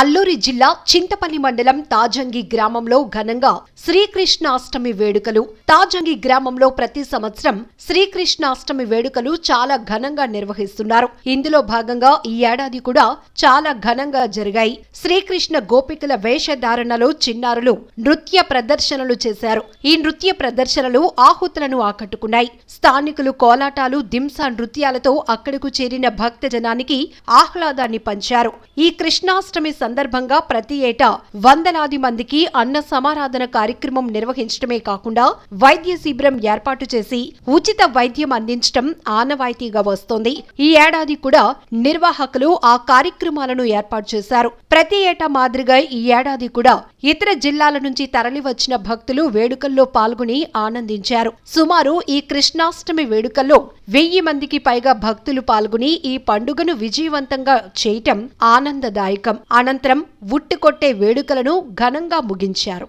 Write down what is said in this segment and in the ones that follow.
అల్లూరి జిల్లా చింతపల్లి మండలం తాజంగి గ్రామంలో ఘనంగా శ్రీకృష్ణాష్టమి వేడుకలు. తాజంగి గ్రామంలో ప్రతి సంవత్సరం శ్రీకృష్ణాష్టమి వేడుకలు చాలా ఘనంగా నిర్వహిస్తున్నారు. ఇందులో భాగంగా ఈ ఏడాది కూడా చాలా ఘనంగా జరిగాయి. శ్రీకృష్ణ గోపికల వేషధారణలో చిన్నారులు నృత్య ప్రదర్శనలు చేశారు. ఈ నృత్య ప్రదర్శనలు ఆహుతులను ఆకట్టుకున్నాయి. స్థానికులు కోలాటాలు దింసా నృత్యాలతో అక్కడకు చేరిన భక్త జనానికి ఆహ్లాదాన్ని పంచారు. ఈ కృష్ణాష్టమి సందర్భంగా ప్రతి ఏటా వందలాది మందికి అన్న సమారాధన కార్యక్రమం నిర్వహించడమే కాకుండా వైద్య శిబిరం ఏర్పాటు చేసి ఉచిత వైద్యం అందించడం ఆనవాయితీగా వస్తోంది. ఈ ఏడాది కూడా నిర్వాహకులు ఆ కార్యక్రమాలను ఏర్పాటు చేశారు. ప్రతి ఏటా మాదిరిగా ఈ ఏడాది కూడా ఇతర జిల్లాల నుంచి తరలివచ్చిన భక్తులు వేడుకల్లో పాల్గొని ఆనందించారు. సుమారు ఈ కృష్ణాష్టమి వేడుకల్లో వెయ్యి మందికి పైగా భక్తులు పాల్గొని ఈ పండుగను విజయవంతంగా చేయటం ఆనందదాయకం. అనంతరం ఉట్టుకొట్టే వేడుకలను ఘనంగా ముగించారు.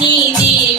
नीदी